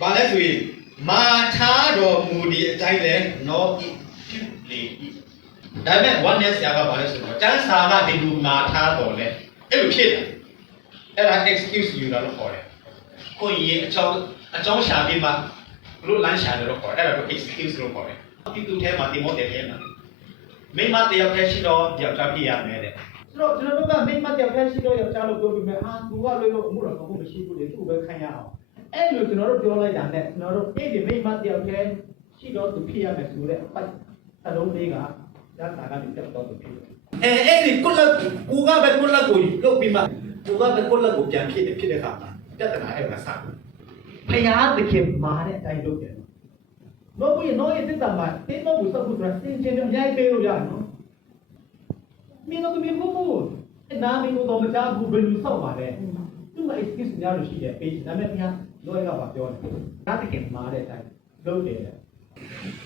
ဘာလဲဆိုရင်မာထားတော်မူဒီအတိုင်းလဲနောဤပြုလေဤဒါပေမဲ့ oneness ရာကဘာလဲဆိုတော့ကျမ်းစာကဒီလူမာထားတော်လဲအဲ့လိုဖြစ်တယ်အဲ့ဒါ excuse ယူတာလို့ခေါ်တယ်ကိုယ့်ရဲ့အကြောင်းအကြောင်းရှာပြီးမှဘလို့လမ်းရှာတယ်လို့ခေါ်တယ်အဲ့ဒါကို excuse လို့ခေါ်တယ်ဒီသူထဲမှာဒီမောတယ်ထဲမှာမိမတယောက်တည်းရှိတော့ယောက်ျားဖြစ်ရမယ်တဲ့ဆိုတော့ကျွန်တော်တို့ကမိမတယောက်ဖက်ရှိတော့ယောက်ျားလို့ပြောပြီးမှအာသူကလွေးလို့အမှုတော်ကိုမရှိဘူးလေသူ့ပဲခံရအောင် အဲ့လိုကျွန်တော်တို့ပြောလိုက်တာနဲ့ကျွန်တော်တို့အဲ့ဒီမိမတယောက်တည်းရှိတော့သူဖြစ်ရမယ်ဆိုတဲ့အပိုက်အလုံးလေးကဓာတ်စာကနေတက်တော့သူဖြစ်တယ်အဲအဲ့ဒီကုလကူကပဲကုလကိုလုတ်ပြီးမှကူကပဲကုလကိုပြန်ဖြစ်တယ်ဖြစ်တဲ့ခါမှာပြဿနာအဲ့ဒါစတယ်ဖယားသခင်မာတဲ့အတိုင်းလုပ်တယ်နော်ဘုရားနော်ရဲ့စစ်တမ်းမှာတင်းတော့ဘူးစပ်ဘူးဆိုတာစင်ကြယ်အများကြီးပေးလို့ရတယ်နော်မင်းတို့ကမင်းဘူးအဲ့နာမင်းတို့တော့မချဘူးဘယ်လိုဆောက်ပါလဲသူက excuse များလို့ရှိတယ် page ဒါပေမဲ့ပြန်လောရကပါပြောတယ်ဒါတကယ်မှားတဲ့အတိုင်းလုပ်တယ်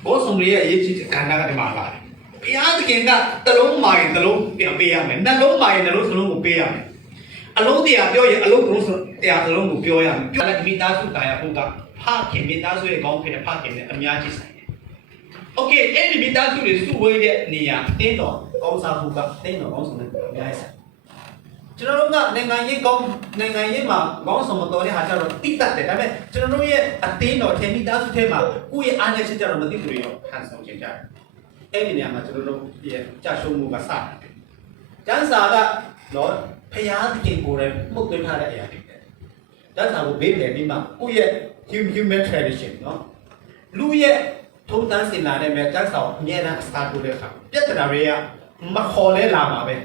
ဘောဆောင်တွေရဲ့အရေးကြီးတဲ့ခန္ဓာကဒီမှာလာတယ်ဘုရားသခင်ကတလုံးမာရင်တလုံးပြန်ပေးရမယ်နှလုံးမာရင်နှလုံးစလုံးကိုပေးရမယ်အလုံးတရားပြောရင်အလုံးစလုံးတရားစလုံးကိုပြောရမယ်ပြောလိုက်မိသားစုတာယာဖို့ကဖခင်မိသားစုရဲ့ကောင်းဖြစ်တဲ့ဖခင်နဲ့အများကြီးဆိုင်တယ်โอเคအဲ့ဒီမိသားစုတွေစုဝေးတဲ့နေရာတင်းတော်ကောင်းစားဖို့ကတင်းတော်ကောင်းဆောင်တဲ့အများကြီးဆိုင် ကျွန်တော်တို့ကနိုင်ငံရေးကောင်းနိုင်ငံရေးမှာကောင်းဆောင်မတော်တဲ့ဟာကြတော့တိတတ်တယ်ဒါပေမဲ့ကျွန်တော်တို့ရဲ့အတင်းတော်ထဲမိသားစုထဲမှာကိုယ့်ရဲ့အားနည်းချက်ကြတော့မသိဘူးလေရောဟန်ဆောင်ခြင်းကြတယ်အဲ့ဒီနေရာမှာကျွန်တော်တို့ရဲ့ကြာရှုံးမှုကစတယ်ကျန်းစာကတော့ဖျားသခင်ကိုယ်တိုင်မှုတ်သွင်းထားတဲ့အရာဖြစ်တယ်ကျန်းစာကိုဘေးဖယ်ပြီးမှကိုယ့်ရဲ့ human tradition နော်လူရဲ့ထုံးတမ်းစင်လာတဲ့မြတ်ကျန်းစာကိုအမြဲတမ်းအစားထိုးတဲ့အခါပြဿနာတွေကမခေါ်လဲလာမှာပဲ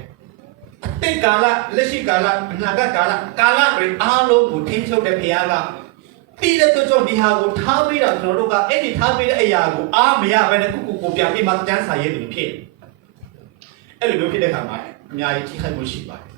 တိတ်ကာလလက်ရှိကာလအနာဂတ်ကာလကာလတွေအားလုံးကိုထိန်းချုပ်တဲ့ဘုရားကပြီးတဲ့တော့ဒီဟာကိုထားပေးတာကျွန်တော်တို့ကအဲ့ဒီထားပေးတဲ့အရာကိုအားမရဘဲနဲ့ကိုကိုကိုပြန်ပြီးမှတန်းစာရေးလို့ဖြစ်အဲ့လိုမျိုးဖြစ်တဲ့ခါမှာအများကြီးထိခိုက်မှုရှိပါတယ်